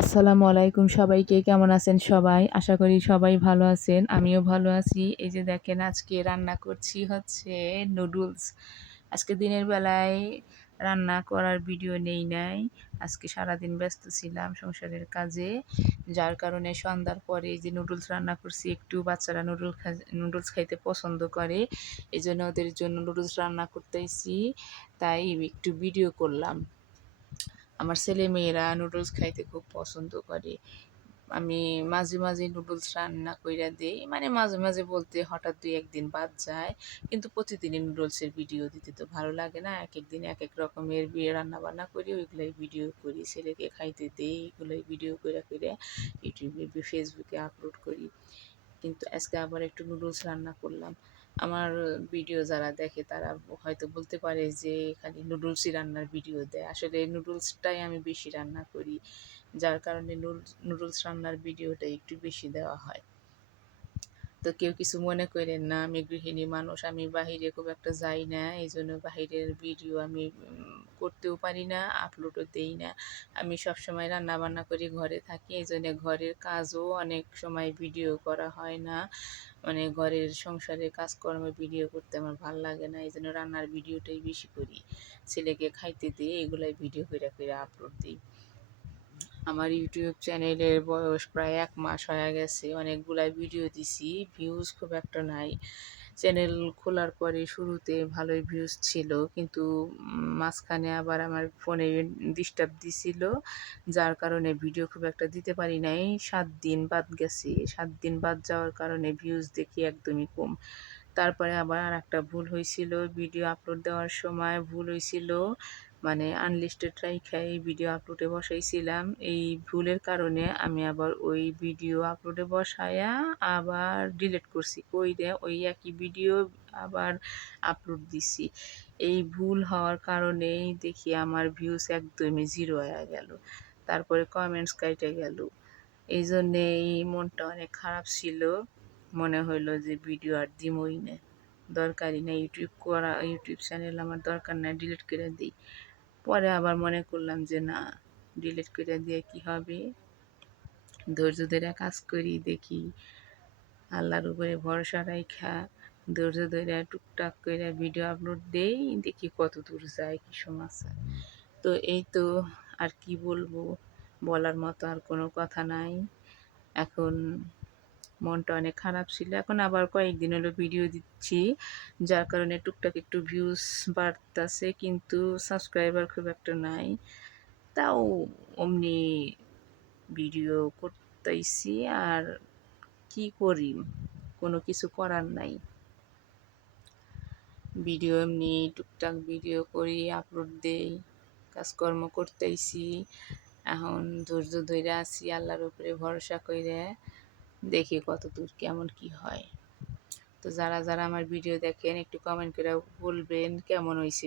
আসসালামু আলাইকুম সবাইকে, কেমন আছেন সবাই? আশা করি সবাই ভালো আছেন, আমিও ভালো আছি। এই যে দেখেন, আজকে রান্না করছি হচ্ছে নুডলস। আজকে দিনের বেলায় রান্না করার ভিডিও নেই নাই। আজকে সারাদিন ব্যস্ত ছিলাম সংসারের কাজে, যার কারণে সন্ধ্যার পরে যে নুডলস রান্না করছি, একটু বাচ্চারা নুডল নুডলস খাইতে পছন্দ করে এই জন্য ওদের জন্য নুডলস রান্না করতেছি, তাই একটু ভিডিও করলাম। আমার ছেলে মেয়েরা নুডলস খাইতে খুব পছন্দ করে। আমি মাঝে মাঝে নুডলস রান্না কইরা দিই। মানে মাঝে মাঝে বলতে হঠাৎ দুই একদিন বাদ যায়। কিন্তু প্রতিদিনই নুডলসের ভিডিও দিতে তো ভালো লাগে না। এক একদিন এক এক রকমের বিয়ে রান্না বান্না করি, ওইগুলাই ভিডিও করি। ছেলেকে খাইতে দিই এগুলোই ভিডিও করে করে ইউটিউবে, ফেসবুকে আপলোড করি। কিন্তু আজকে আবার একটু নুডলস রান্না করলাম। আমার ভিডিও যারা দেখে তারা হয়তো বলতে পারে যে খালি নুডলসই রান্নার ভিডিও দেয়। আসলে নুডলসটাই আমি বেশি রান্না করি, যার কারণে নুডলস রান্নার ভিডিওটা একটু বেশি দেওয়া হয়। তো কেউ কিছু মনে করেন না, আমি গৃহিণী মানুষ, আমি বাহিরে খুব একটা যাই না এই জন্য বাহিরের ভিডিও আমি করতেও পারি না আপলোডও দেই না। আমি সবসময় রান্না বান্না করি, ঘরে থাকি এই জন্য ঘরের কাজও অনেক সময় ভিডিও করা হয় না। মানে ঘরের সংসারের কাজকর্মে ভিডিও করতে আমার ভালো লাগে না এই জন্য রান্নার ভিডিওটাই বেশি করি। ছেলেকে খাইতে দিয়ে এগুলাই ভিডিও করে করে আপলোড দিই। আমার ইউটিউব চ্যানেলের বয়স প্রায় এক মাস হয়ে গেছে। অনেকগুলাই ভিডিও দিছি ভিউজ খুব একটা নাই। চ্যানেল খোলার পরে শুরুতে ভালোই ভিউজ ছিল, কিন্তু মাঝখানে আবার আমার ফোনে ডিস্টার্ব দিছিল, যার কারণে ভিডিও খুব একটা দিতে পারি নাই। সাত দিন বাদ গেছি, সাত দিন বাদ যাওয়ার কারণে ভিউজ দেখি একদমই কম। তারপরে আবার আর একটা ভুল হয়েছিল ভিডিও আপলোড দেওয়ার সময় ভুল হয়েছিল। মানে আনলিস্টেড রাইখাই ভিডিও আপলোডে বসাইছিলাম। এই ভুলের কারণে আমি আবার ওই ভিডিও আপলোডে বসায়া আবার ডিলিট করছি। কই কইরে ওই একই ভিডিও আবার আপলোড দিছি। এই ভুল হওয়ার কারণেই দেখি আমার ভিউস একদমই জিরো হয়ে গেল। তারপরে কমেন্টস কাইটে গেল। এই জন্যে এই মনটা অনেক খারাপ ছিল। মনে হইল যে ভিডিও আর দিমই না। দরকারই না ইউটিউব করা ইউটিউব চ্যানেল আমার দরকার নাই ডিলিট করে দিই। পরে আবার মনে করলাম যে, না ডিলিট করে দিয়ে কি হবে? ধৈর্য ধরে কাজ করি, দেখি আল্লাহর উপরে ভরসা রাইখা, ধৈর্য ধরে টুকটাক করে ভিডিও আপলোড দেই, দেখি কত দূর যায়, কি সমস্যা তো এই তো আর কি বলব, বলার মতো আর কোনো কথা নাই। এখন মনটা অনেক খারাপ ছিল। এখন আবার কয়েকদিন হলো ভিডিও দিচ্ছি, যার কারণে টুকটাক একটু ভিউজ বাড়তেছে, কিন্তু সাবস্ক্রাইবার খুব একটা নাই। তাও অমনি ভিডিও করতেছি, আর কি করি? কোনো কিছু করার নাই। ভিডিও এমনি টুকটাক ভিডিও করি আপলোড দেই, কাজকর্ম করতেইছি এখন ধৈর্য ধরে আছি, আল্লাহর উপরে ভরসা করে দেখি কত দূর কেমন কি হয়। তো যারা যারা আমার ভিডিও দেখেন, একটু কমেন্ট করে বলবেন কেমন হয়েছে